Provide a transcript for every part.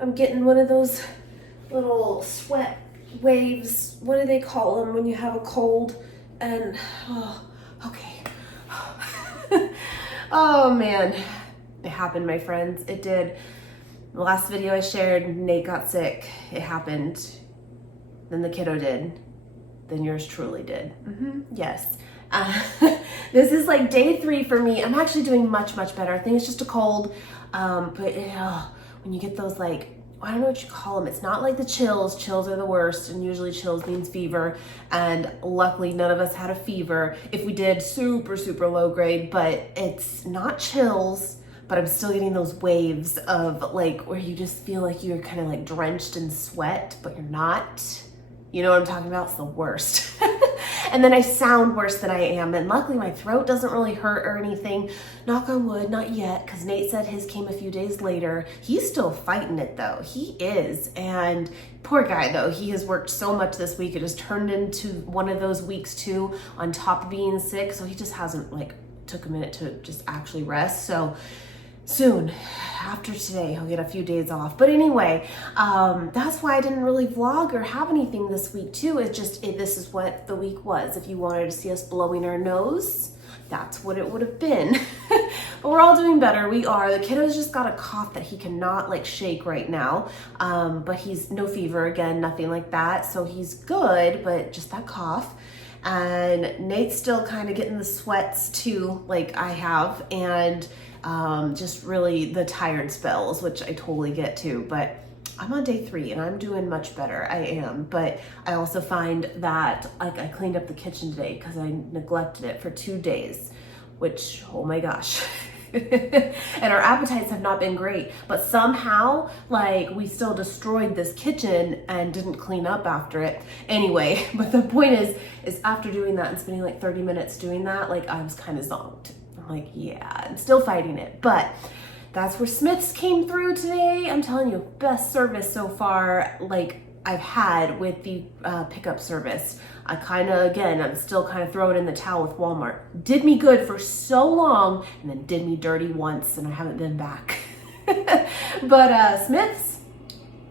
I'm getting one of those little sweat waves. What do they call them when you have a cold? And, oh, okay. Oh man, it happened, my friends. It did. The last video I shared, Nate got sick. It happened. Then the kiddo did. Then yours truly did. Yes. This is like day 3 for me. I'm actually doing much, much better. I think it's just a cold. But when you get those, like, I don't know what you call them. It's not like the chills. Chills are the worst, and usually chills means fever. And luckily, none of us had a fever. If we did, super, super low grade, but it's not chills, but I'm still getting those waves of like, where you just feel like you're kind of like drenched in sweat, but you're not. You know what I'm talking about? It's the worst. And then I sound worse than I am. And luckily my throat doesn't really hurt or anything. Knock on wood, not yet, because Nate said his came a few days later. He's still fighting it though. He is. And poor guy though, he has worked so much this week. It has turned into one of those weeks too, on top of being sick. So he just hasn't like took a minute to just actually rest. So soon, after today, he'll get a few days off. But anyway, that's why I didn't really vlog or have anything this week too. It's just, this is what the week was. If you wanted to see us blowing our nose, that's what it would have been. But we're all doing better. We are. The kiddo's just got a cough that he cannot like shake right now. But he's no fever again, nothing like that. So he's good, but just that cough. And Nate's still kind of getting the sweats too, like I have. And just really the tired spells, which I totally get too, but I'm on day 3 and I'm doing much better. I am, but I also find that like I cleaned up the kitchen today because I neglected it for 2 days, which, oh my gosh. And our appetites have not been great, but somehow like we still destroyed this kitchen and didn't clean up after it anyway. But the point is after doing that and spending like 30 minutes doing that, like I was kind of zonked. Like, yeah, I'm still fighting it, but that's where Smith's came through today. I'm telling you, best service so far, like I've had with the pickup service. I I'm still kind of throwing in the towel with Walmart. Did me good for so long and then did me dirty once, and I haven't been back. But Smith's,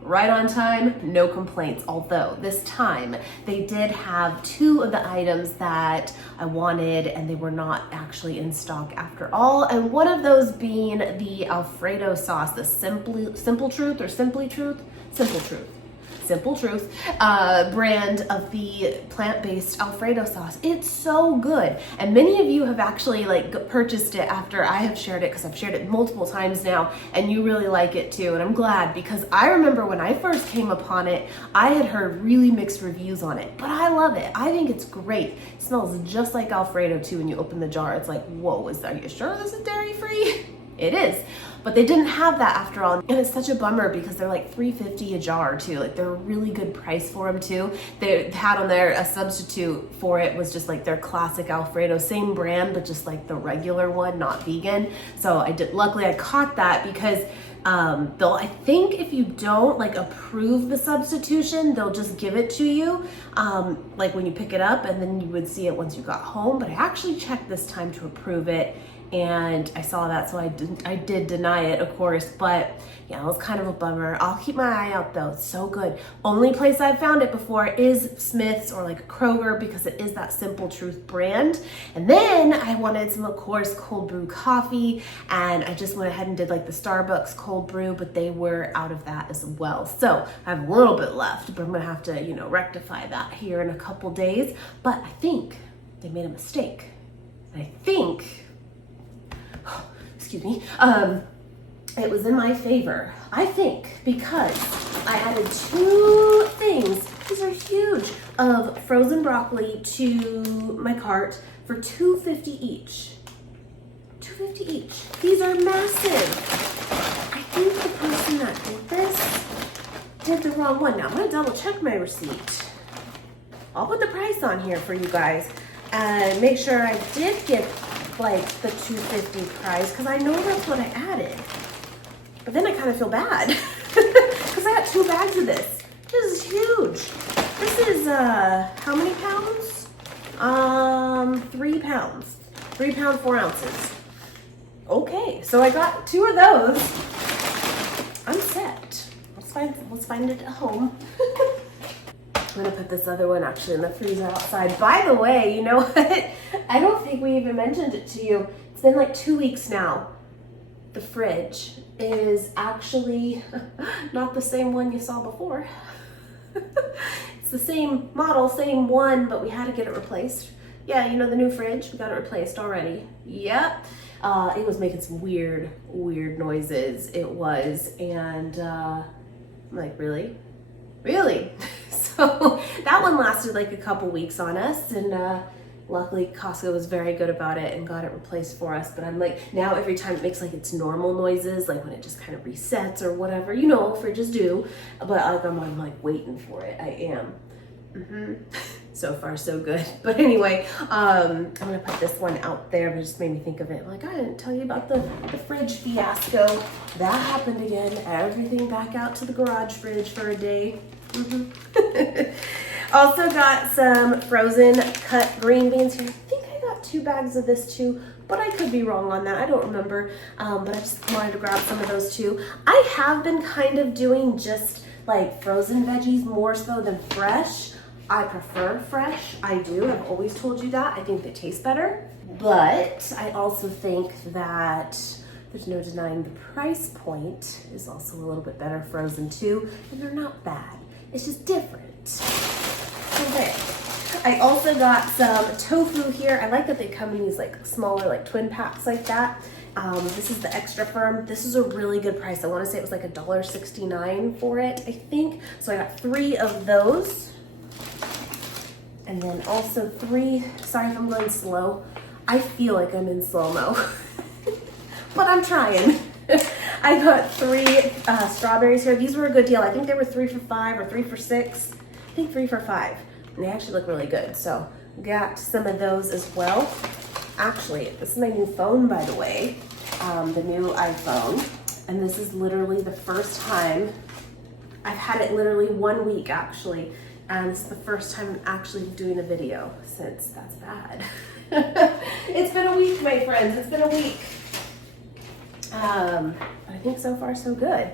right on time, no complaints. Although this time they did have 2 of the items that I wanted and they were not actually in stock after all. And one of those being the Alfredo sauce, the Simple Truth brand of the plant-based Alfredo sauce. It's so good. And many of you have actually like purchased it after I have shared it, because I've shared it multiple times now, and you really like it too. And I'm glad, because I remember when I first came upon it, I had heard really mixed reviews on it, but I love it. I think it's great. It smells just like Alfredo too when you open the jar. It's like, whoa, are you sure this is dairy-free? It is. But they didn't have that after all. And it's such a bummer because they're like $3.50 a jar too. Like they're a really good price for them too. They had on there a substitute for it was just like their classic Alfredo, same brand, but just like the regular one, not vegan. So luckily I caught that because I think if you don't like approve the substitution, they'll just give it to you like when you pick it up, and then you would see it once you got home. But I actually checked this time to approve it, and I saw that, so I did deny it, of course. But yeah, it was kind of a bummer. I'll keep my eye out though. It's so good. Only place I've found it before is Smith's or like Kroger, because it is that Simple Truth brand. And then I wanted some, of course, cold brew coffee, and I just went ahead and did like the Starbucks cold brew, but they were out of that as well. So I have a little bit left, but I'm gonna have to, rectify that here in a couple days. But I think they made a mistake. I think, excuse me, it was in my favor, I think, because I added 2 things, these are huge, of frozen broccoli to my cart for $2.50 each. $2.50 each. These are massive. I think the person that did this did the wrong one. Now I'm gonna double check my receipt. I'll put the price on here for you guys and make sure I did get like the $2.50 price, because I know that's what I added. But then I kind of feel bad because I got 2 bags of this. This is huge. This is how many pounds? 3 pounds. 3 pounds 4 ounces. Okay, so I got 2 of those. I'm set. let's find it at home. I'm gonna put this other one actually in the freezer outside. By the way, you know what? I don't think we even mentioned it to you. It's been like 2 weeks now. The fridge is actually not the same one you saw before. It's the same model, same one, but we had to get it replaced. Yeah, you know the new fridge, we got it replaced already. Yep. It was making some weird noises. It was, and I'm like, really? Really? So that one lasted like a couple weeks on us, and luckily Costco was very good about it and got it replaced for us. But I'm like, now every time it makes like its normal noises, like when it just kind of resets or whatever, you know, fridges do. But like, I'm like waiting for it. I am. So far so good. But anyway, I'm gonna put this one out there, but it just made me think of it. Like, I didn't tell you about the fridge fiasco. That happened again. Everything back out to the garage fridge for a day. Also got some frozen cut green beans here. I think I got 2 bags of this too, but I could be wrong on that. I don't remember. But I just wanted to grab some of those too. I have been kind of doing just like frozen veggies more so than fresh. I prefer fresh. I do. I've always told you that. I think they taste better. But I also think that there's no denying the price point is also a little bit better frozen too. And they're not bad. It's just different. Okay. I also got some tofu here. I like that they come in these like smaller like twin packs like that. This is the extra firm. This is a really good price. I want to say it was like $1.69 for it, I think. So I got 3 of those. And then also 3, sorry if I'm going slow. I feel like I'm in slow-mo, but I'm trying. I got 3 strawberries here. These were a good deal. I think they were 3 for $5 or 3 for $6. I think 3 for $5. And they actually look really good. So got some of those as well. Actually, this is my new phone, by the way, the new iPhone. And this is literally the first time, I've had it literally 1 week actually. And this is the first time I'm actually doing a video since that's bad. It's been a week, my friends. It's been a week. I think so far so good.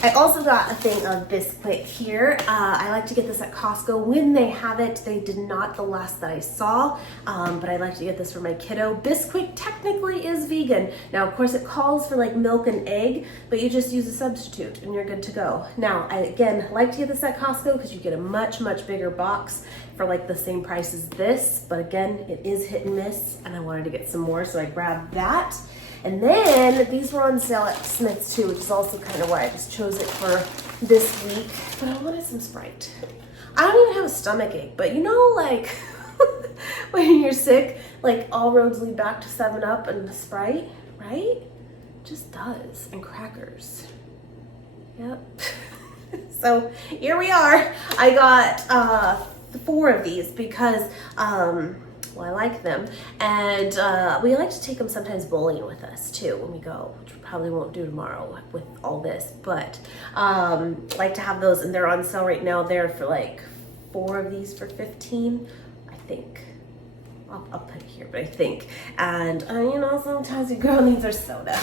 I also got a thing of Bisquick here. I like to get this at Costco when they have it. They did not the last that I saw, but I like to get this for my kiddo. Bisquick technically is vegan. Now, of course, it calls for like milk and egg, but you just use a substitute and you're good to go. Now, I again like to get this at Costco because you get a much bigger box for like the same price as this. But again, it is hit and miss, and I wanted to get some more, so I grabbed that. And then these were on sale at Smith's too, which is also kind of why I just chose it for this week. But I wanted some Sprite. I don't even have a stomach ache, but you know, like when you're sick, like all roads lead back to 7-Up and Sprite, right? Just does. And crackers. Yep. So here we are. I got 4 of these because well, I like them, and we like to take them sometimes bowling with us too when we go, which we probably won't do tomorrow with all this, but like to have those, and they're on sale right now. They're for like 4 of these for $15, I think. I'll put it here, but I think, and you know, sometimes your girl needs her soda.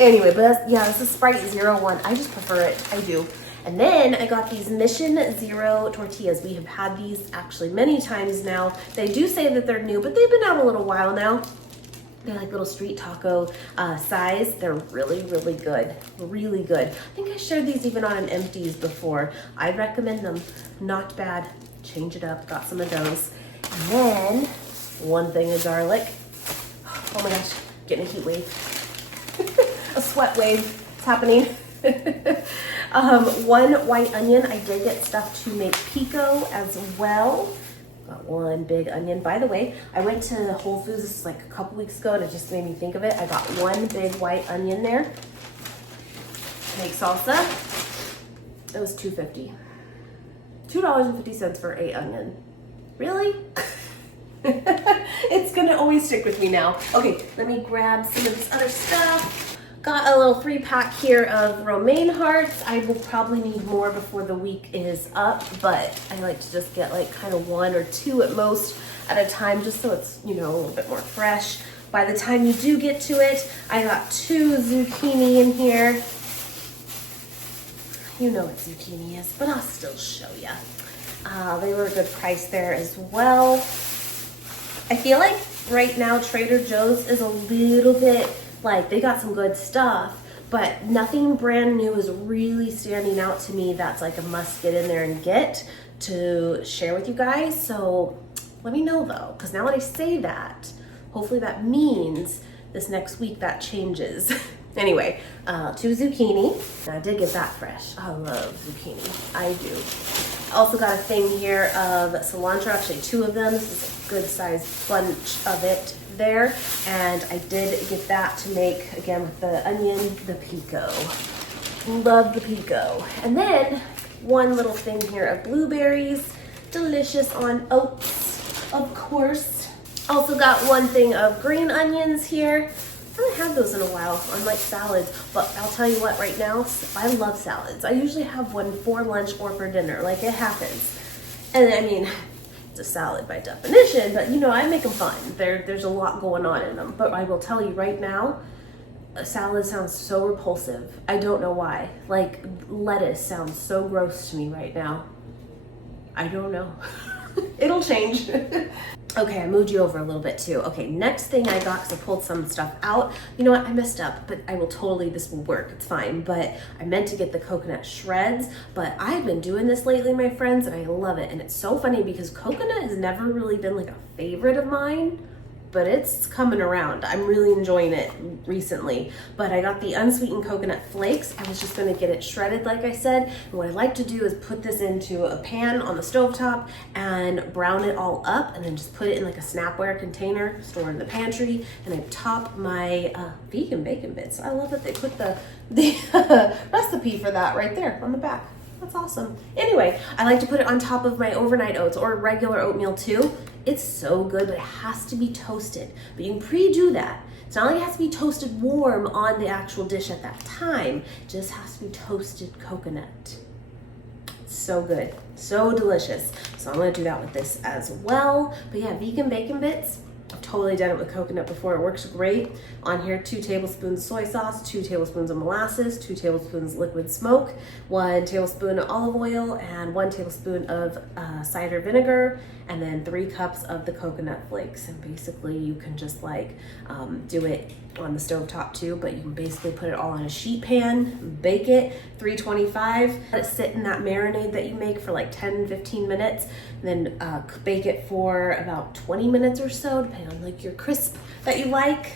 Anyway, but that's, yeah, this is Sprite 01. I just prefer it. I do. And then I got these Mission Zero tortillas. We have had these actually many times now. They do say that they're new, but they've been out a little while now. They're like little street taco size. They're really good. Really good. I think I shared these even on an empties before. I recommend them. Not bad. Change it up. Got some of those. And then 1 thing of garlic. Oh my gosh, getting a heat wave. A sweat wave. It's happening. 1 white onion. I did get stuff to make pico as well. Got 1 big onion. By the way, I went to Whole Foods, this was like a couple weeks ago, and it just made me think of it. I got 1 big white onion there. Make salsa. It was $2.50. $2.50 for a onion. Really? It's gonna always stick with me now. Okay, let me grab some of this other stuff. Got a little 3-pack here of romaine hearts. I will probably need more before the week is up, but I like to just get like kind of 1 or 2 at most at a time, just so it's, you know, a little bit more fresh. By the time you do get to it, I got 2 zucchini in here. You know what zucchini is, but I'll still show you. They were a good price there as well. I feel like right now Trader Joe's is a little bit like they got some good stuff, but nothing brand new is really standing out to me that's like a must get in there and get to share with you guys. So let me know though, because now when I say that, hopefully that means this next week that changes. Anyway, 2 zucchini. I did get that fresh. I love zucchini. I do. Also got a thing here of cilantro, actually 2 of them. This is a good sized bunch of it there. And I did get that to make, again with the onion, the pico. Love the pico. And then one little thing here of blueberries. Delicious on oats, of course. Also got one thing of green onions here. I haven't had those in a while on like salads, but I'll tell you what, right now, I love salads. I usually have one for lunch or for dinner, like it happens. And I mean, it's a salad by definition, but you know, I make them fun. There's a lot going on in them, but I will tell you right now, a salad sounds so repulsive. I don't know why. Like lettuce sounds so gross to me right now. I don't know. It'll change. Okay, I moved you over a little bit too. Okay, next thing I got, because I pulled some stuff out. You know what, I messed up, but I will totally, this will work, it's fine. But I meant to get the coconut shreds, but I've been doing this lately, my friends, and I love it. And it's so funny because coconut has never really been like a favorite of mine, but it's coming around. I'm really enjoying it recently. But I got the unsweetened coconut flakes. I was just gonna get it shredded, like I said. And what I like to do is put this into a pan on the stovetop and brown it all up, and then just put it in like a Snapware container, store it in the pantry, and I top my vegan bacon bits. I love that they put the recipe for that right there on the back. That's awesome. Anyway, I like to put it on top of my overnight oats or regular oatmeal too. It's so good, but it has to be toasted. But you can pre-do that. It's not like it has to be toasted warm on the actual dish at that time. It just has to be toasted coconut. So good, so delicious. So I'm gonna do that with this as well. But yeah, vegan bacon bits. I've totally done it with coconut before. It works great. On here, 2 tablespoons soy sauce, 2 tablespoons of molasses, 2 tablespoons liquid smoke, 1 tablespoon of olive oil, and 1 tablespoon of cider vinegar, and then 3 cups of the coconut flakes. And basically you can just like do it on the stovetop too, but you can basically put it all on a sheet pan, bake it, 325, let it sit in that marinade that you make for like 10-15 minutes, then bake it for about 20 minutes or so, depending on like your crisp that you like.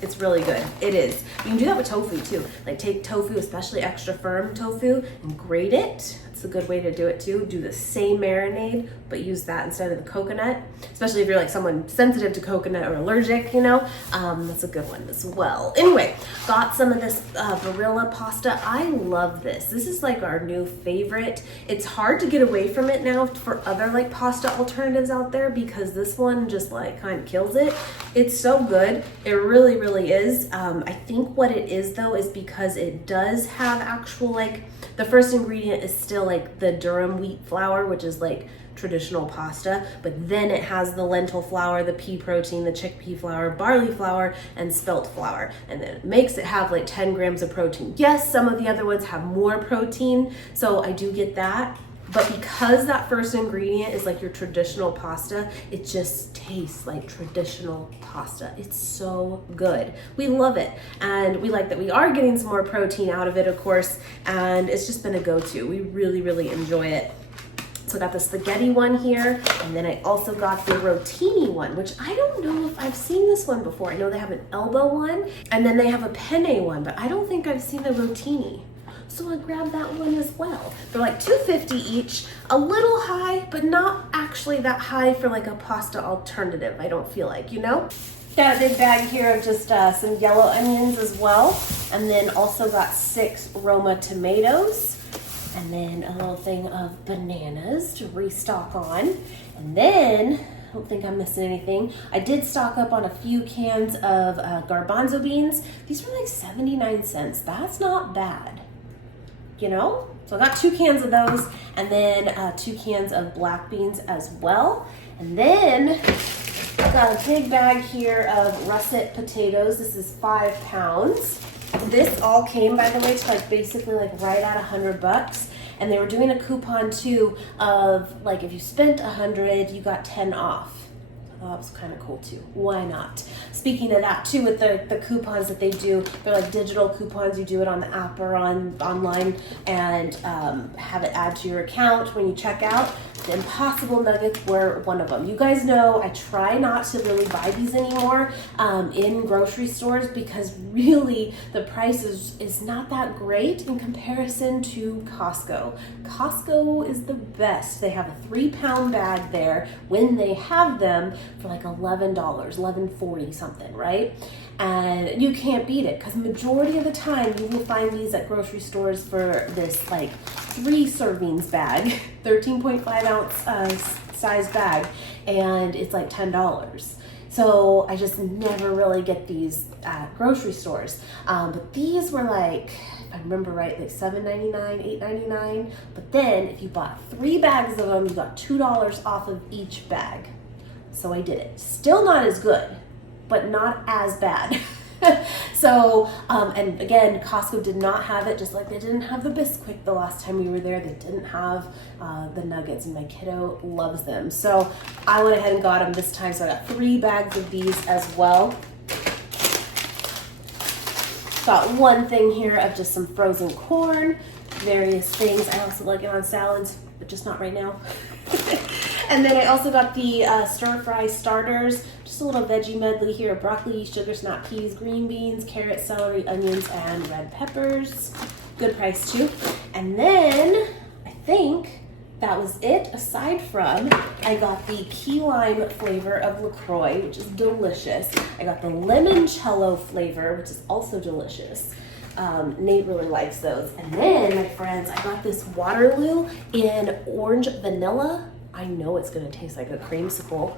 It's really good. It is. You can do that with tofu too. Like take tofu, especially extra firm tofu, and grate it. That's a good way to do it too. Do the same marinade, but use that instead of the coconut. Especially if you're like someone sensitive to coconut or allergic, you know, that's a good one as well. Anyway, got some of this Barilla pasta. I love this. This is like our new favorite. It's hard to get away from it now for other like pasta alternatives out there because this one just like kind of kills it. It's so good. It really, really is. I think what it is though is because it does have actual like, the first ingredient is still like the durum wheat flour, which is like traditional pasta, but then it has the lentil flour, the pea protein, the chickpea flour, barley flour, and spelt flour, and then it makes it have like 10 grams of protein. Yes, some of the other ones have more protein, so I do get that. But because that first ingredient is like your traditional pasta, it just tastes like traditional pasta. It's so good. We love it. And we like that we are getting some more protein out of it, of course, and it's just been a go-to. We really, really enjoy it. So I got the spaghetti one here, and then I also got the rotini one, which I don't know if I've seen this one before. I know they have an elbow one, and then they have a penne one, but I don't think I've seen the rotini. So I grabbed that one as well. They're like $2.50 each, a little high, but not actually that high for like a pasta alternative, I don't feel like, you know? Got a big bag here of just some yellow onions as well. And then also got 6 Roma tomatoes. And then a little thing of bananas to restock on. And then, I don't think I'm missing anything. I did stock up on a few cans of garbanzo beans. These were like 79 cents. That's not bad. You know, so I got 2 cans of those, and then 2 cans of black beans as well. And then I got a big bag here of russet potatoes. This is 5 pounds. This all came, by the way, to like basically like right at $100. And they were doing a coupon too of like if you spent 100, you got 10 off. So that was kind of cool too. Why not? Speaking of that too, with the coupons that they do, they're like digital coupons. You do it on the app or online and have it add to your account when you check out. The Impossible Nuggets were one of them. You guys know I try not to really buy these anymore in grocery stores because really the price is not that great in comparison to Costco. Costco is the best. They have a 3-pound bag there when they have them for like $11, $11.40 something, right? And you can't beat it because majority of the time you will find these at grocery stores for this like 3 servings bag, 13.5 ounce size bag, and it's like $10. So I just never really get these at grocery stores. But these were like, if I remember right, like $7.99, $8.99. But then if you bought 3 bags of them, you got $2 off of each bag. So I did it. Still not as good, but not as bad. So, and again, Costco did not have it, just like they didn't have the Bisquick the last time we were there. They didn't have the nuggets, and my kiddo loves them. So I went ahead and got them this time. So I got 3 bags of these as well. Got one thing here of just some frozen corn, various things. I also like it on salads, but just not right now. And then I also got the stir-fry starters, just a little veggie medley here: broccoli, sugar snap peas, green beans, carrots, celery, onions, and red peppers. Good price too. And then I think that was it, aside from I got the key lime flavor of LaCroix, which is delicious. I got the limoncello flavor, which is also delicious. Nate really likes those. And then, my friends, I got this Waterloo in orange vanilla. I know it's gonna taste like a creamsicle.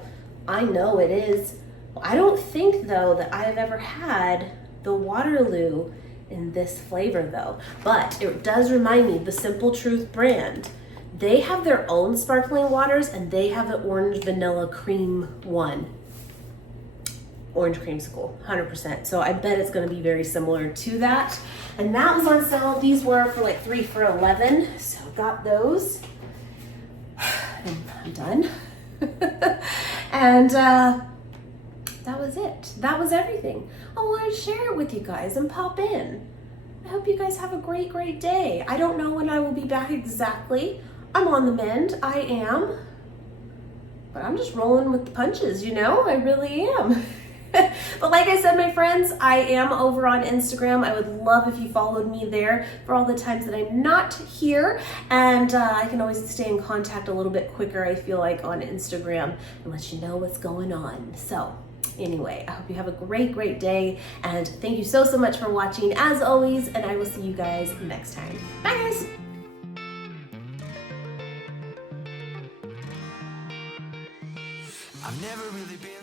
I know it is. I don't think though that I've ever had the Waterloo in this flavor though, but it does remind me, the Simple Truth brand, they have their own sparkling waters and they have the orange vanilla cream one. Orange creamsicle, 100%. So I bet it's gonna be very similar to that. And that was on sale. These were for like 3 for $11. So got those. And I'm done. And that was it. That was everything. I wanted to share it with you guys and pop in. I hope you guys have a great, great day. I don't know when I will be back exactly. I'm on the mend, I am. But I'm just rolling with the punches, you know? I really am. But like I said, my friends, I am over on Instagram. I would love if you followed me there for all the times that I'm not here. And I can always stay in contact a little bit quicker, I feel like, on Instagram and let you know what's going on. So anyway, I hope you have a great, great day. And thank you so, so much for watching, as always. And I will see you guys next time. Bye, guys. I've never really been